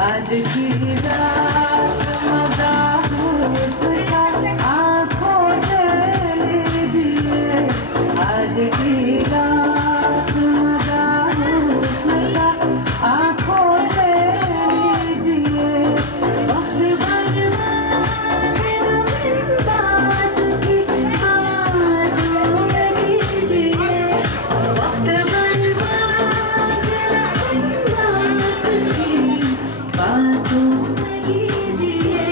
आज की रात मजा हुस्न का आँखों से लीजिए। आज की रात मजा हुस्न का आँखों से लीजिए। वक्त बर्बाद इन बात की बातों में कीजिए। वक्त बर्बाद इन बात की बातों में कीजिए।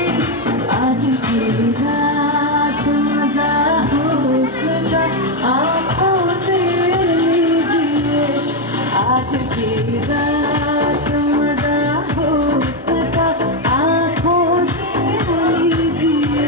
आज की रात मजा हुस्न का आँखों से लीजिए। आज की रात मजा हुस्न का आँखों से लीजिए।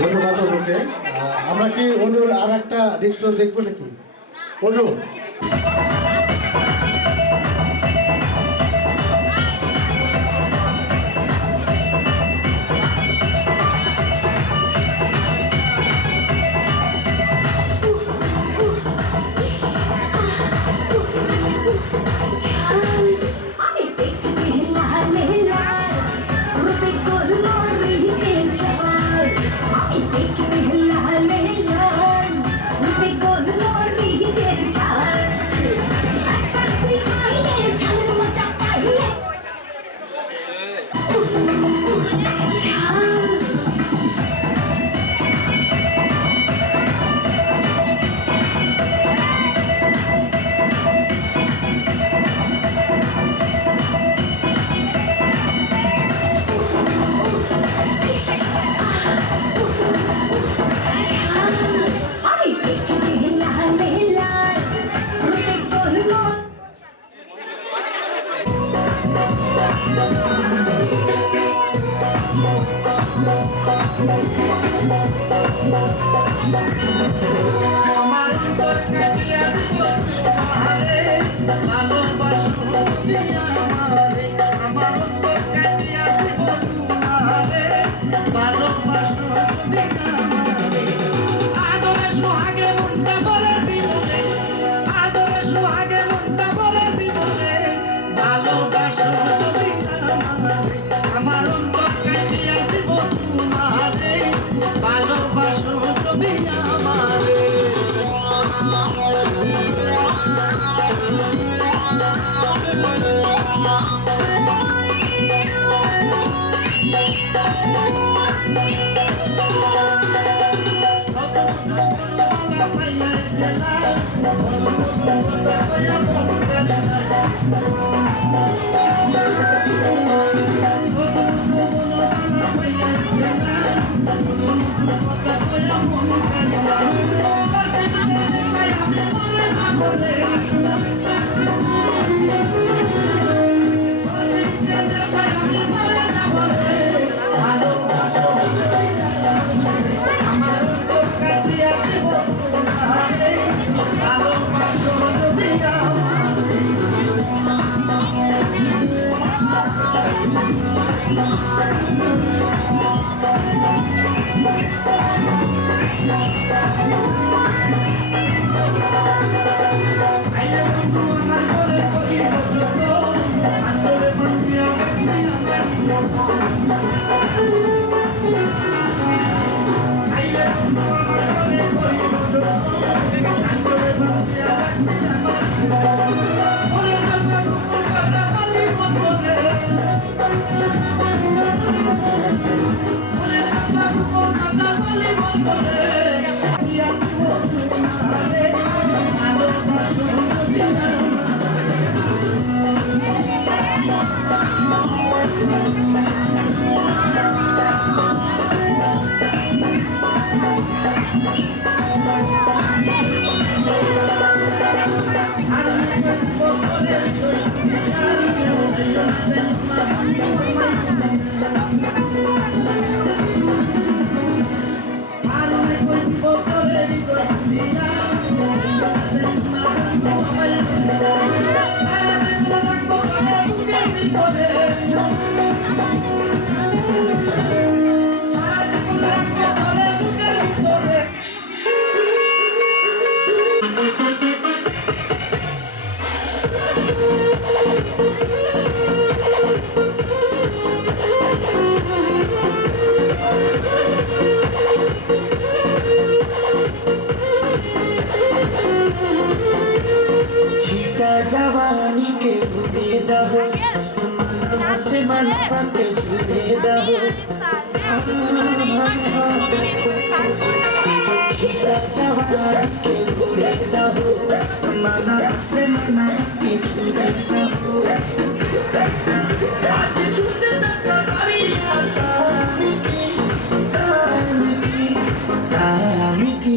ধন্যবাদ ওকে। আমরা কি অনুর আর একটা নেক্সট দেখবো নাকি? অনু আমি দেখতে আমার অন্তর কাটিয়া দিব তোমারে ভালোবাসো যদি আমারে আমার অন্তর কাটিয়া দিব তোমারে ভালোবাসো যদি আমারে আদরে সোহাগে মনটা ভরে দিব রে আদরে সোহাগে মনটা ভরে দিব রে ভালোবাসো যদি আমারে আমার অন্তর কাটিয়া দিব তোমারে ভালোবাসো যদি আমারে जवानी के भूले दहो आसमान पे झूले दहो जवानी के भूले दहो मन आसमान पे झूले दहो आज सुनते कहानी की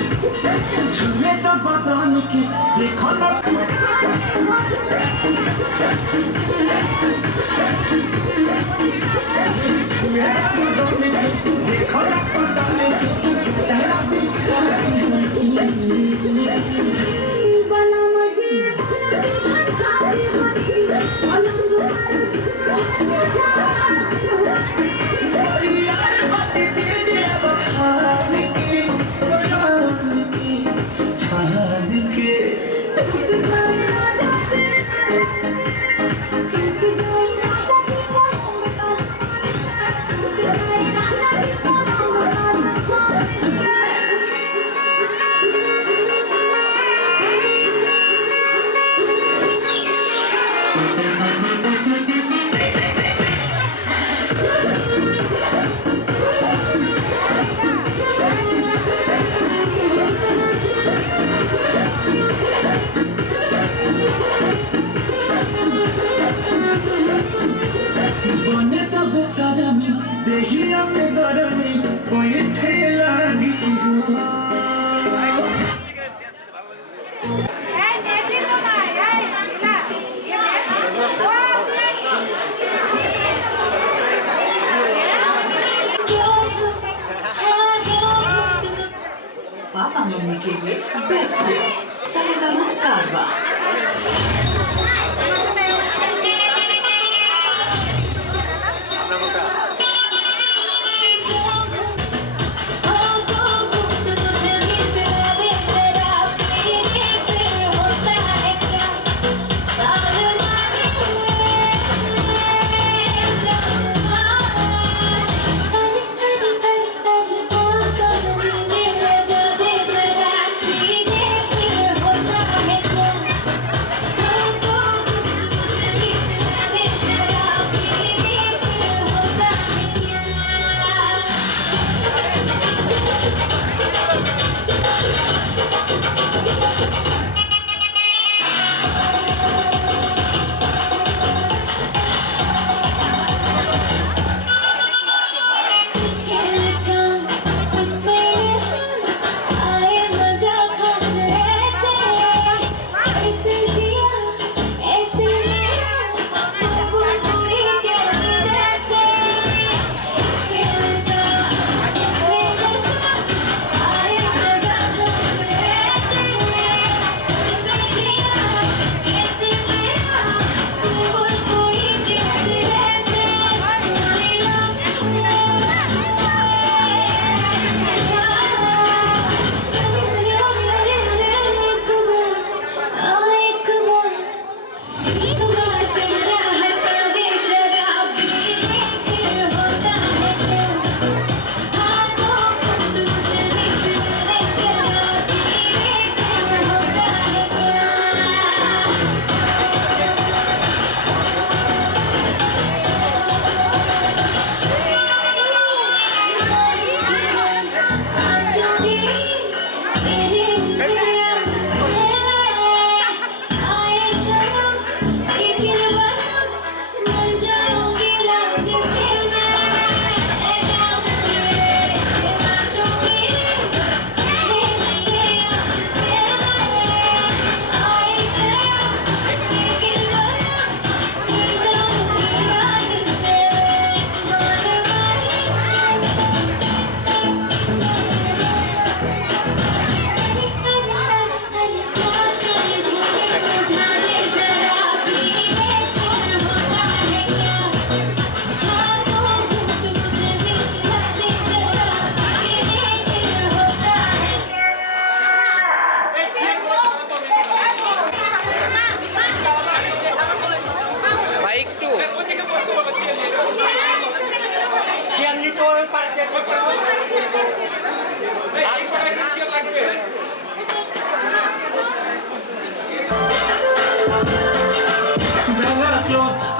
छुए तो बदन की देखो ना छुए तो बदन की देखो ना बदन की तेरा बिछाती बला मुझे खाती बनी अलग मार झूठा यार बात दे दे अब खान के राजा बने तब सजमी देहिया पे गरमी कोई ठेला दी पापा मम्मी के लिए बेस्ट सरेगमा कारवा।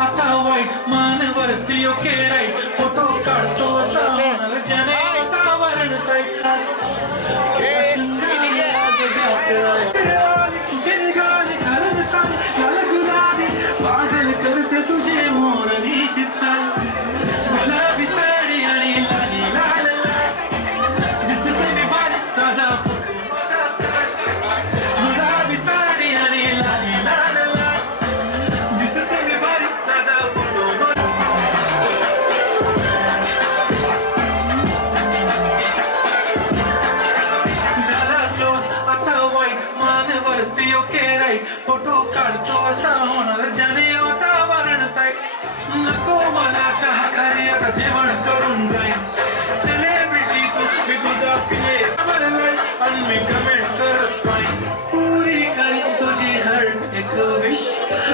आता वाईट मानवरती ओके राईट फोटो काढतो जने वातावरण गुलाबी पागल करते तुझे मोर निशित गुलाबी साडी आणि लाली लाल दिसते मी बारीक ताजा गुलाबी साडी आणि लाली लाल फोटो काढतो असा होणार ज्याने वातावरण ताई नको मला चहा खाली आता जेवण करून जाईन सेलिब्रिटी मी तुझा पिले आणि मी कमेंट करत नाही पुरी करीन तुझी हर एक विश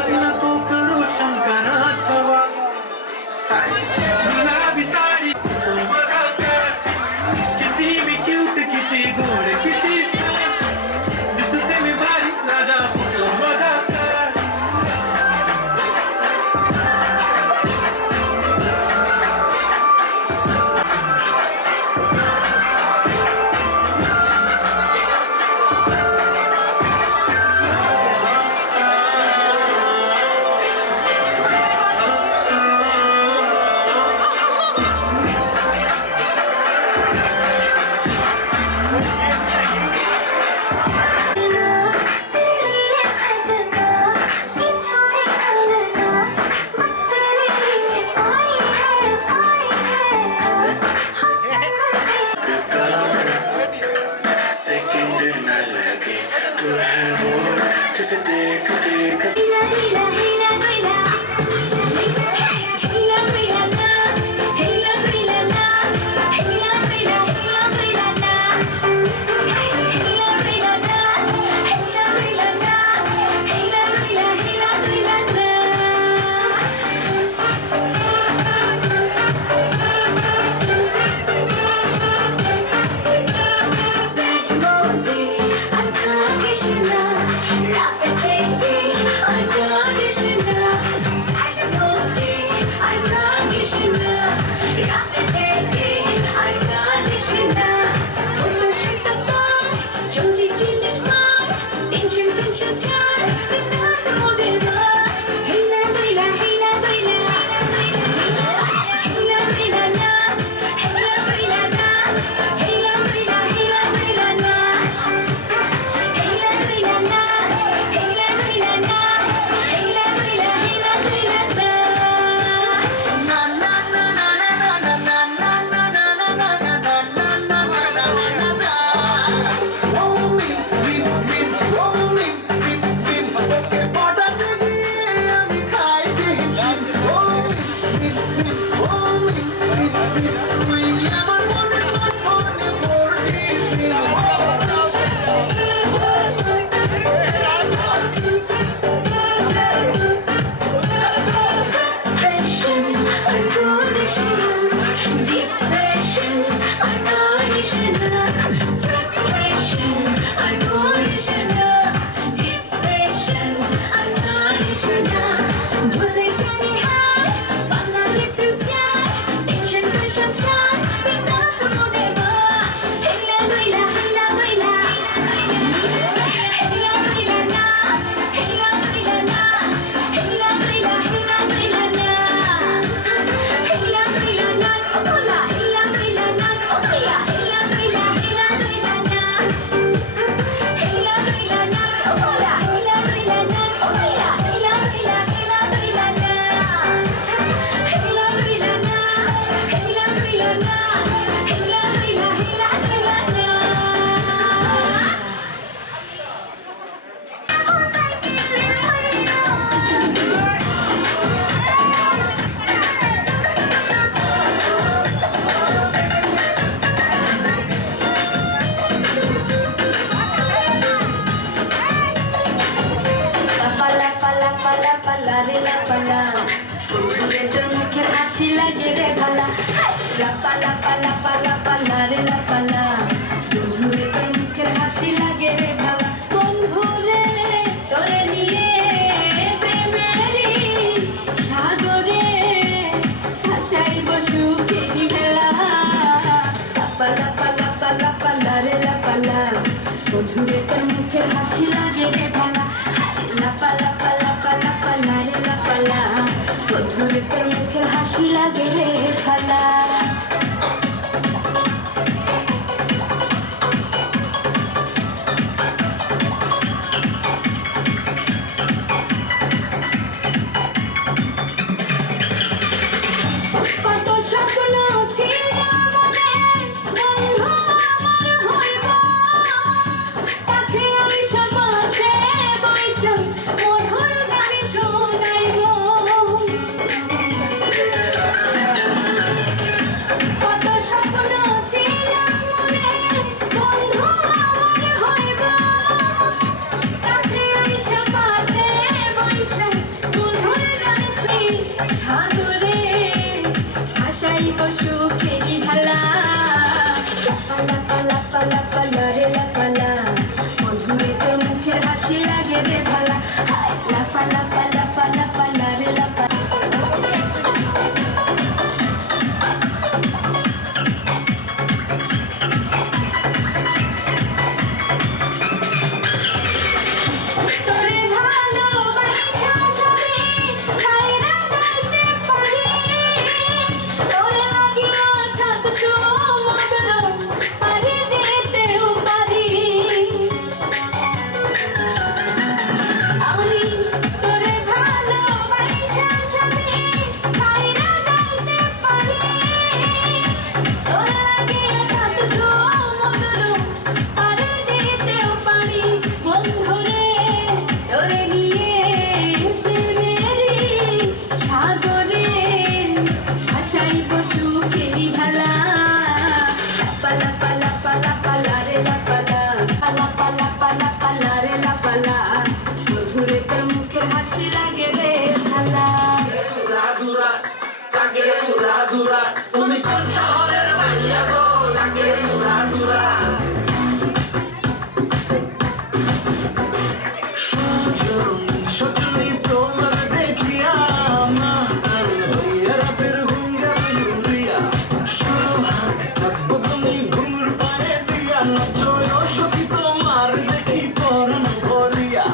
नको करू शंकराचा गुलाबी साडी मजा कर किती मी क्यूट किती गोड किती दिसते मी बारीक राजा फोटो मजा कर Depression, frustration, depression, ভুলে জানি হায় বাঙালি ফিউচার টেনশন ফ্যাশন ছাড় বিন্দাস মনে বাঁচ হেলা মইলা নাচ হেলা মইলা নাচ হেলা মইলা নাচ হেলা মইলা নাচ ও ভোলা হেলা মইলা নাচ ও ভাইয়া হেলা মইলা নাচ হেলা মইলা নাচ ও ভোলা হেলা মইলা নাচ ও ভাইয়া হেলা মইলা নাচ হেলা মইলা নাচ হেলা মইলা নাচ হেলা মইলা নাচ পালা পালা পালা পালা রে লা পালা বন্ধুরে তোর মুখে হাসি লাগে রে ভালা লা পালা পালা পালা পালা রে লা পালা বন্ধুরে তোর মুখে হাসি লাগে রে ভালা বন্ধুরে তোরে নিয়ে প্রেমেরই সাগরে ভাসাইব সুখেরি ভেলা পালা পালা পালা পালা রে লা পালা বন্ধুরে তোর মুখে হাসি লাগে রে ভালা La pala pala pala pala re la pala বন্ধুরে তোর মুখে হাসি লাগে রে ভালা কত স্বপ্ন ছিল মনে বন্ধু আমার হইব কাছে আইসা পাশে বইসা মধুর গান শোনাইব কত স্বপ্ন ছিল মনে বন্ধু আমার হইব কাছে আইসা পাশে বইসা মধুর গান শুই সাগরে আশাইব সুখেরি ঢালা পালা পালা পালা পালা রে লা পালা বন্ধুরে তোর মুখের হাসি লাগে রে ভালা লা পালা পালা পালা পালা রে লা পালা তোরে ভালোবাসা সবে খাইরা যাইতে পারি তোরে লাগিয়া সাত সমুদ্র পাড়ি দিতেও পারি আমি তোরে ভালোবাসা সবে খাইরা যাইতে পারি তোরে লাগিয়া সাত সমুদ্র পাড়ি দিতেও পারি বন্ধুরে তোরে নিয়ে প্রেমেরই সাগরে ভাসাইব সুখেরি ভালা পালা পালা পালা পালা রে লা পালা পালা পালা পালা পালা রে লা পালা বন্ধুরে তোর মুখে হাসি লাগে রে ভালা তুমি কোন শহরের মাইয়া গো লাগে উড়া দুরা সজনী তোমার দেখিয়া মাতাল হইয়া রাতের ঘুম গেল ইউরিয়া সোহাগ থাকবো তুমি ঘুমুর পায়ে দিয়া নচয় সখী তোমার দেখি পরাণ ভরিয়া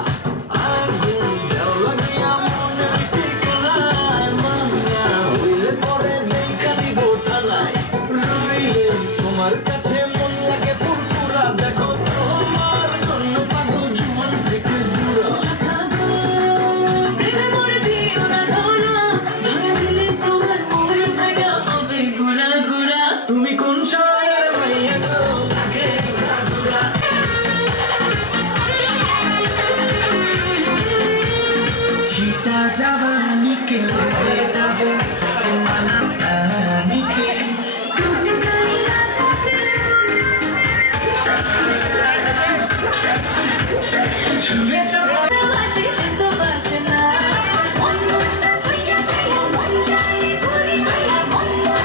আগুন দেও লাগিয়া মনের ঠিকানায় মানিয়া হইলে পরে নেইকানি গোটানায় রইলে তোমার কাছে মন লাগে ফুরফুরা দেখো তোমার জন্য পাগল জীবন থেকে দূরা প্রেমে মরে দিও না ধরা ধরা দিলে তোমার মনে থাকা হবে ঘোরা ঘোরা তুমি কোন শহরের মাইয়া গো লাগে উড়া দুরা ছিটা জবানিকে উড়ে দেবো মানাতানিকে টুটে যাই রাজাতে ছুঁয়ে দেবো ভালোবাসি সে তো বাসে না মন মন ভাইয়া ভাইয়া মন যায় ঘুরি ভাইয়া মন মন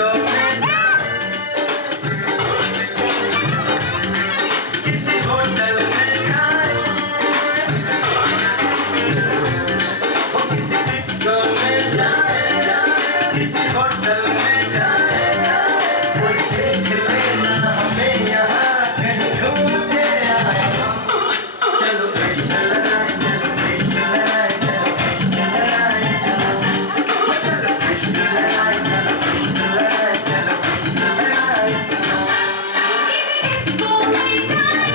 डिस्को में जाए किसी होटल में जाए वो किसी डिस्को में जाए किसी होटल में जाए कोई देख लेना हमें यहाँ कहीं घूम के आए चलो कृष्ण लड़ाए चलो कृष्ण लड़ाए चलो कृष्ण लड़ाए चलो कृष्ण लड़ाए चलो कृष्ण लड़ाए चलो कृष्ण लड़ाए किसी डिस्को में जाए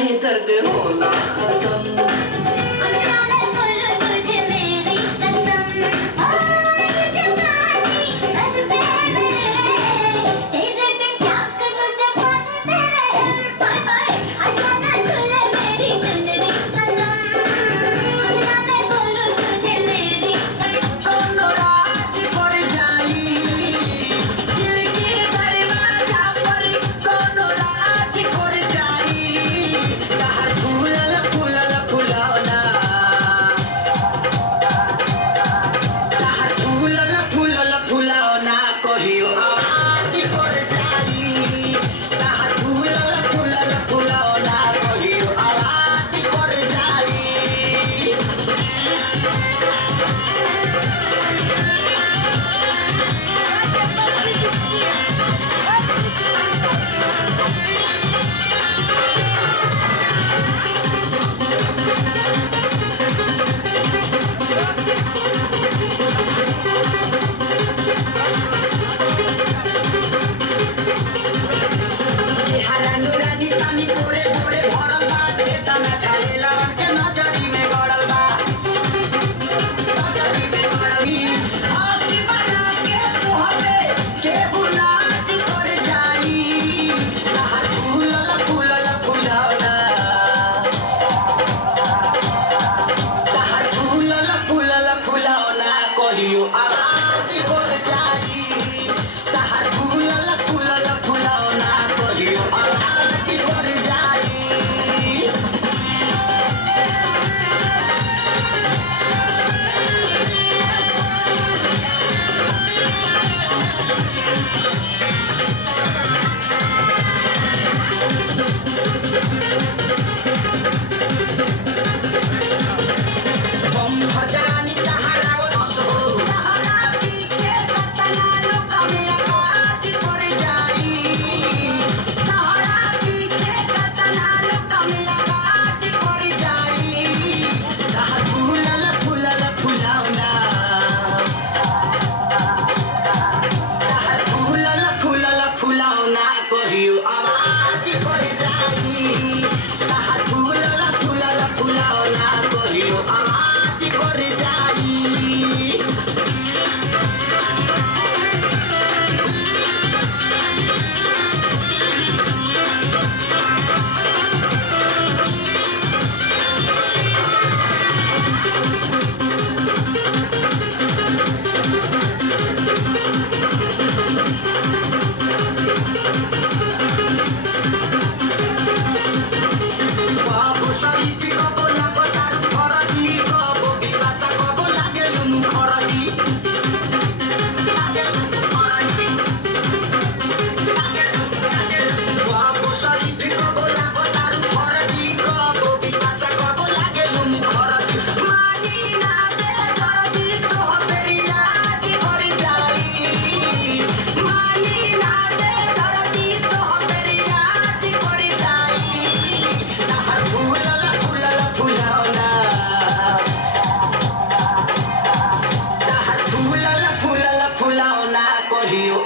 चाहे दर्द होना खत्म जाने बोलो तुझे मेरी कसम ये जवानी सर पे मेरे तेरे बिन क्या करूं जवानी तेरे हम हाय हाय अचाना छुले मेरी चुनरी सनम जाने बोलो तुझे मेरी कोनो रात पर जाई दिल की दरवाजा पर कोनो रात पर जाई ताहर फूलल फूलल फुलौना ताहर फूलल फूलल फुलौना कहियो आवाज पर जाई ताहर फूलल फूलल फुलौना कहियो आवाज पर जाई हरा नुरानी पानी पूरे पूरे भरल बा तना खाले लवन के नजरी में गड़ल बा नजरी में गड़ल हाथी बना के तोहरे के बुलाती कर जाई ताहर फूलल फूलल फुलौना ताहर फूलल फूलल फुलौना कहियो आवाज कर जाई ताहर फूलल फूलल फुलौना कहियो आवाज कर जाई बम भजरानी तहरा रसो तहरा पीछे कतना लोग में आवाज कर जाई तहरा पीछे कतना लोग में आवाज कर जाई ताहर फूलल फूलल फुलौना ताहर फूलल फूलल फुलौना कहियो आवाज कर जाई ताहर फूलल फूलल फुलौना कहियो आवाज कर जाई बाबू शरीफ को बोला बतारू खरदी को विकास को बोला गेलु खरदी बाबू शरीफ को बोला बतारू खरदी को विकास को बोला गेलु खरदी मानी ना दे खरदी तो मेरी याद कर जाई मानी ना दे खरदी तो मेरी याद कर जाई ताहर फूलल फूलल फुलौना ताहर फूलल फूलल फुलौना कहियो